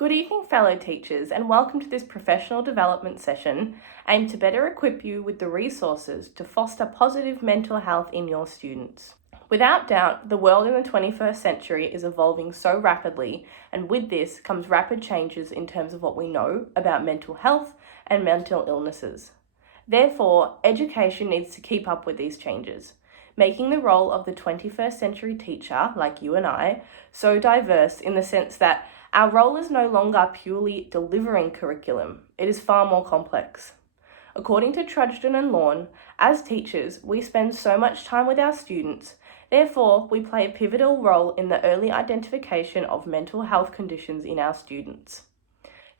Good evening, fellow teachers, and welcome to this professional development session aimed to better equip you with the resources to foster positive mental health in your students. Without doubt, the world in the 21st century is evolving so rapidly, and with this comes rapid changes in terms of what we know about mental health and mental illnesses. Therefore, education needs to keep up with these changes, making the role of the 21st century teacher, like you and I, so diverse in the sense that our role is no longer purely delivering curriculum, it is far more complex. According to Trudgeon and Lawn, as teachers, we spend so much time with our students, therefore we play a pivotal role in the early identification of mental health conditions in our students.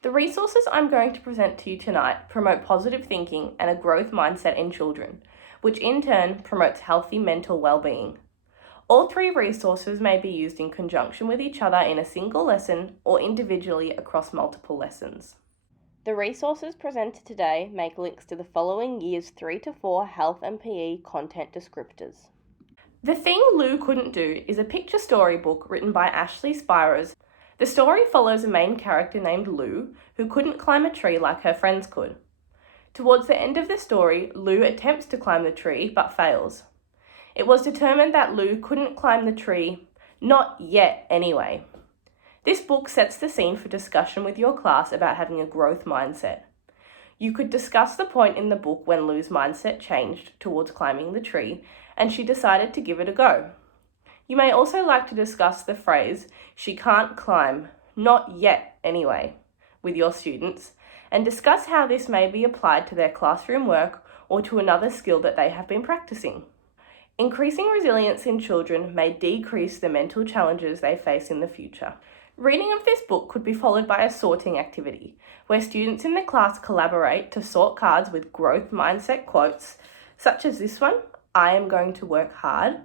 The resources I'm going to present to you tonight promote positive thinking and a growth mindset in children, which in turn promotes healthy mental well-being. All three resources may be used in conjunction with each other in a single lesson or individually across multiple lessons. The resources presented today make links to the following Years 3 to 4 Health and PE content descriptors. The Thing Lou Couldn't Do is a picture storybook written by Ashley Spires. The story follows a main character named Lou who couldn't climb a tree like her friends could. Towards the end of the story, Lou attempts to climb the tree but fails. It was determined that Lou couldn't climb the tree, not yet anyway. This book sets the scene for discussion with your class about having a growth mindset. You could discuss the point in the book when Lou's mindset changed towards climbing the tree and she decided to give it a go. You may also like to discuss the phrase, "she can't climb, not yet anyway," with your students and discuss how this may be applied to their classroom work or to another skill that they have been practicing. Increasing resilience in children may decrease the mental challenges they face in the future. Reading of this book could be followed by a sorting activity, where students in the class collaborate to sort cards with growth mindset quotes, such as this one, "I am going to work hard,"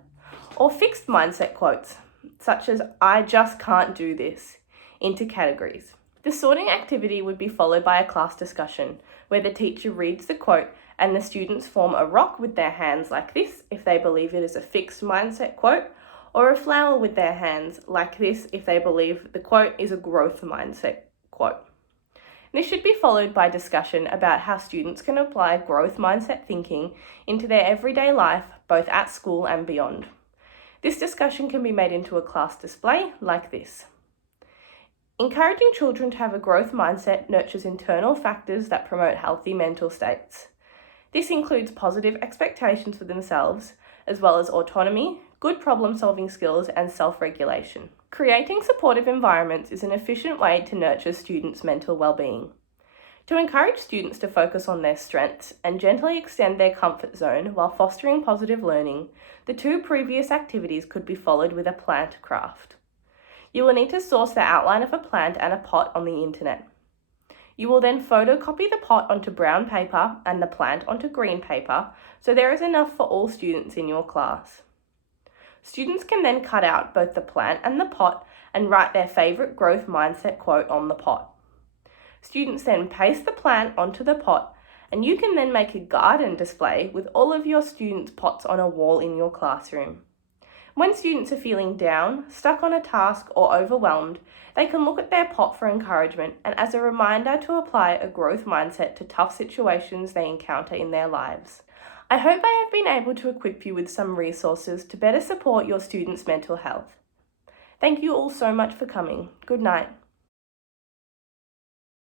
or fixed mindset quotes, such as "I just can't do this," into categories. The sorting activity would be followed by a class discussion, where the teacher reads the quote and the students form a rock with their hands like this if they believe it is a fixed mindset quote, or a flower with their hands like this if they believe the quote is a growth mindset quote. This should be followed by discussion about how students can apply growth mindset thinking into their everyday life, both at school and beyond. This discussion can be made into a class display like this. Encouraging children to have a growth mindset nurtures internal factors that promote healthy mental states. This includes positive expectations for themselves, as well as autonomy, good problem-solving skills, and self-regulation. Creating supportive environments is an efficient way to nurture students' mental well-being. To encourage students to focus on their strengths and gently extend their comfort zone while fostering positive learning, the two previous activities could be followed with a plant craft. You will need to source the outline of a plant and a pot on the internet. You will then photocopy the pot onto brown paper and the plant onto green paper, so there is enough for all students in your class. Students can then cut out both the plant and the pot and write their favourite growth mindset quote on the pot. Students then paste the plant onto the pot, and you can then make a garden display with all of your students' pots on a wall in your classroom. When students are feeling down, stuck on a task, or overwhelmed, they can look at their pot for encouragement and as a reminder to apply a growth mindset to tough situations they encounter in their lives. I hope I have been able to equip you with some resources to better support your students' mental health. Thank you all so much for coming. Good night.